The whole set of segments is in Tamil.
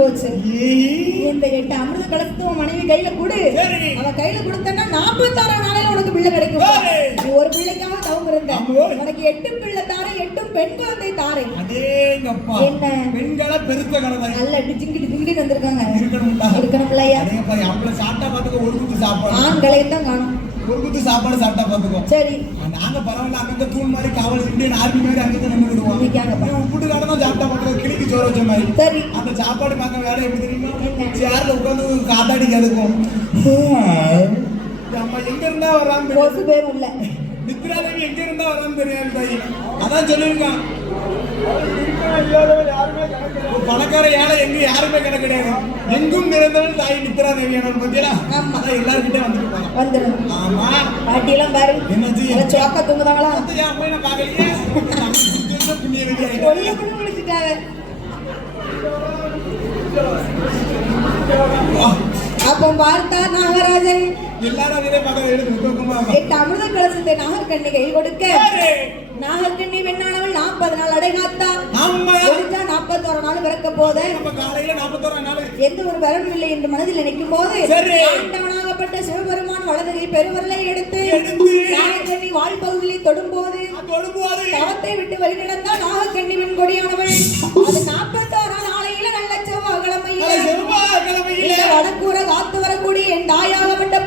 போச்சு. இந்த எட்டு அமிர்த கலசத்தை உன் மனைவி கையில கொடு. சரி. அவ கையில கொடுத்தனா நாற்பத்தாறு நாளையில உனக்கு பிள்ளை கிடைக்கும். நீ ஒரு பிள்ளைக்காக தவம் இருந்த. உனக்கு எட்டு பிள்ளை தாரேன் எட்டும் பெண் குழந்தை அடேங்கப்பா என்ன? பெண்களை பெருத்த கடமை நல்ல டிச்சிங்கிட்டு டிங்கிட்டு வந்திருக்காங்க. இருக்கணும்டா. இருக்கணும் இல்லையா அடேங்கப்பா அவங்கள சாப்பிட்டா பாத்துக்கோ ஒரு குத்து சாப்பாடு. ஆண்களையும் தான் காணும். ஒரு சாப்பாடு சாப்பிட்டா பாத்துக்கோ. சரி. நாங்க பரவாயில்ல அங்கங்க தூண் மாதிரி காவல் இந்தியன் ஆர்மி மாதிரி அங்கங்க நின்று விடுவோம் மாதிரி. சரி அந்த சாப்பாடு பார்க்க வேலை எப்படி தெரியுமா? சேர்ல உட்காந்து காத்தாடி கதுக்கும் அம்மா எங்க இருந்தா வராம கொசு பேரும் இல்ல நித்ராதேவி எங்க இருந்தா வராம தெரியாது தாய்? அதான் சொல்லியிருக்கான். ஒரு பணக்கார ஏழை எங்க யாருமே கணக்கு கிடையாது எங்கும் நிறைந்தவள் தாய் நித்ராதேவி எனக்கு பத்தியா. அதான் எல்லாருக்கிட்டே வந்துட்டு போறான். வந்துடும். ஆமா. பாட்டி எல்லாம் பாரு? நல்லா சோக்கா தூங்குதாங்களா? அம்மா நமக்கு புத்தியுள்ள புண்ணிய அப்போ பார்த்தா நாகராஜன். எல்லாரும் அதே பார்க்க எடுத்து விட்டுமா எட்டு அமிர்த கலசத்தை நாகக்கண்ணி கை கொடுக்க. பெண்ணானவள் நாற்பது நாள் முடிஞ்சா நாற்பத்தோரு நாள் பிறக்க போத எந்த ஒரு வரவும் இல்லை என்று மனதில் நினைக்கும் போது. ஆண்டவனாகப்பட்ட சிவபெருமான் வலதுகை பெருவரலை எடுத்து. நாகக்கண்ணி வாழ்பகுதியை தொடும்போது தொடும்போது. தவத்தை விட்டு வழிநடந்தால் நாகக்கண்ணி பெண் கொடியானவள். அது நாற்பத்தோராம்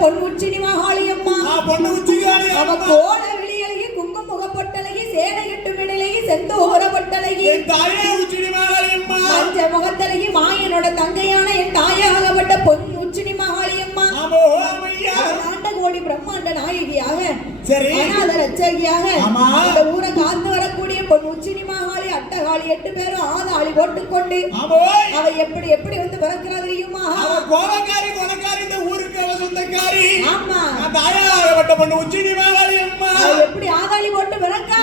பொன்முச்சினி மகாளியம்மா பொண்ணு உச்சிகாளி. கோல விழியழகி குங்கும முகப்பொட்டழகி சேனை கட்டும் இடையழகி செந்தூர பொட்டழகி என் தாயே உச்சினி மேலாளி அம்மா. மஞ்ச முகத்தழகி மாயனோட தங்கையான என் தாயாகப்பட்ட பொன் உச்சினி மகாளியம்மா ஆண்ட கோடி பிரம்மாண்ட நாயகியாக சரி. அநாத. இந்த ஊரை காத்து வரக்கூடிய பொன் உச்சினி மகாளி அட்டகாளி எட்டு பேரும் ஆதாளி போட்டுக்கொண்டு அவ எப்படி எப்படி வந்து பிறக்கிறா தெரியுமா? அவ கோலக்காரி கொலக்காரி இந்த ஆமா. நான் தாயாகப்பட்ட பொண்ணு உச்சினி மேலாளி அம்மா. எப்படி ஆதாளி போட்டு பிறக்கா